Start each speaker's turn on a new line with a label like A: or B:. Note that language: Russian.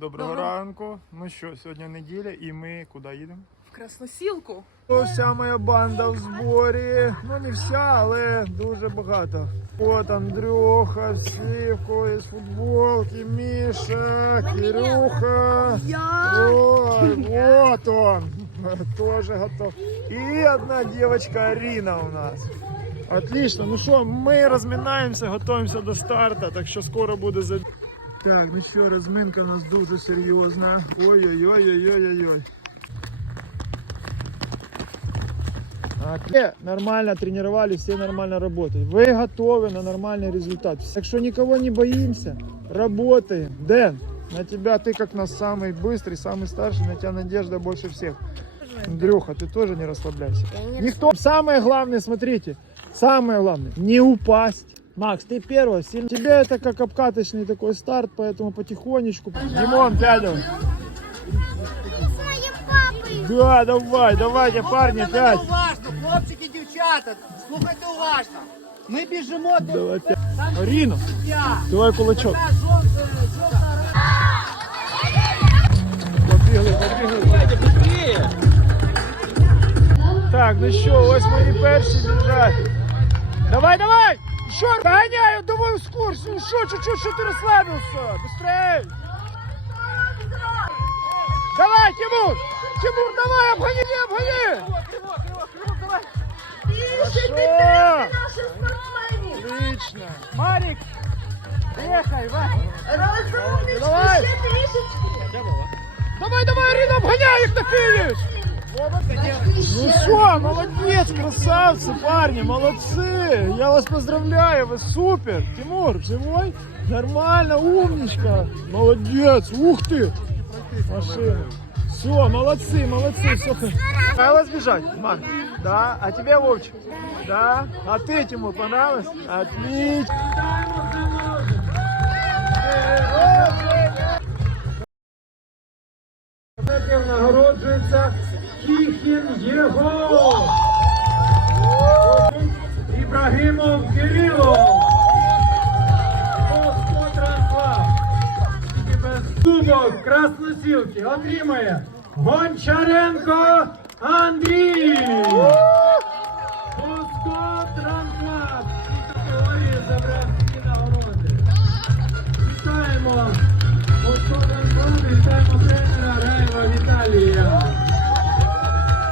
A: доброго
B: Доброго.
A: ранку. Ну що, сьогодні неділя і ми куди їдемо?
B: В Красносілку.
A: Вся моя банда в зборі. Ну не вся, але дуже багато. От Андрюха, всі, в кого футболки, Міша, Кирюха. Ой, вот он. Тоже готов. И одна девочка Арина у нас. Отлично. Ну що, ми розминаємося, готуємося до старту, так що скоро буде за. Так, ну що, розминка у нас дуже серйозна. Ой-ой-ой-ой-ой-ой. Все нормально тренировались, все нормально работают. Вы готовы на нормальный результат. Так что никого не боимся, работаем. Дэн, на тебя ты как нас самый быстрый, самый старший, на тебя надежда больше всех. Андрюха, ты тоже не расслабляйся. Никто. Самое главное, смотрите, самое главное, не упасть. Макс, ты первый, сильно. Тебе это как обкаточный такой старт, поэтому потихонечку. Димон, пядом. Да, давай, давайте, парни,
C: Слухайте
A: пять.
C: мене уважно, хлопчики, дівчата, слухайте уважно. Ми біжимо до
A: Давай, пять. Арина,
C: кінця.
A: давай кулачок.
C: Та жовта, жовта
A: Побігли, побігли. Так, ну що, ось мої перші біжать. Давай, давай! Що, доганяю, давай ускорься. Ну що, чуть-чуть, що ти розслабився? Быстрей! Давай, Тимур! Тимур, давай, обгони, не обгони! Отлично! Марик! Ехай, Ваня! Давай! Давай, давай, Арина, обгоняй их на финиш! Ну что, молодец, красавцы, парни, молодцы! Я вас поздравляю, вы супер! Тимур, живой? Нормально, умничка! Молодец, ух ты! Машина. Все, молодцы, молодцы, все. Понравилось бежать, Марк? Да? А тебе, Вовчик? Да? А ты, Тимур, понравилось? Отлично! Потім нагороджується Кіхін Єго. Красносілки отримає Гончаренко Андрій.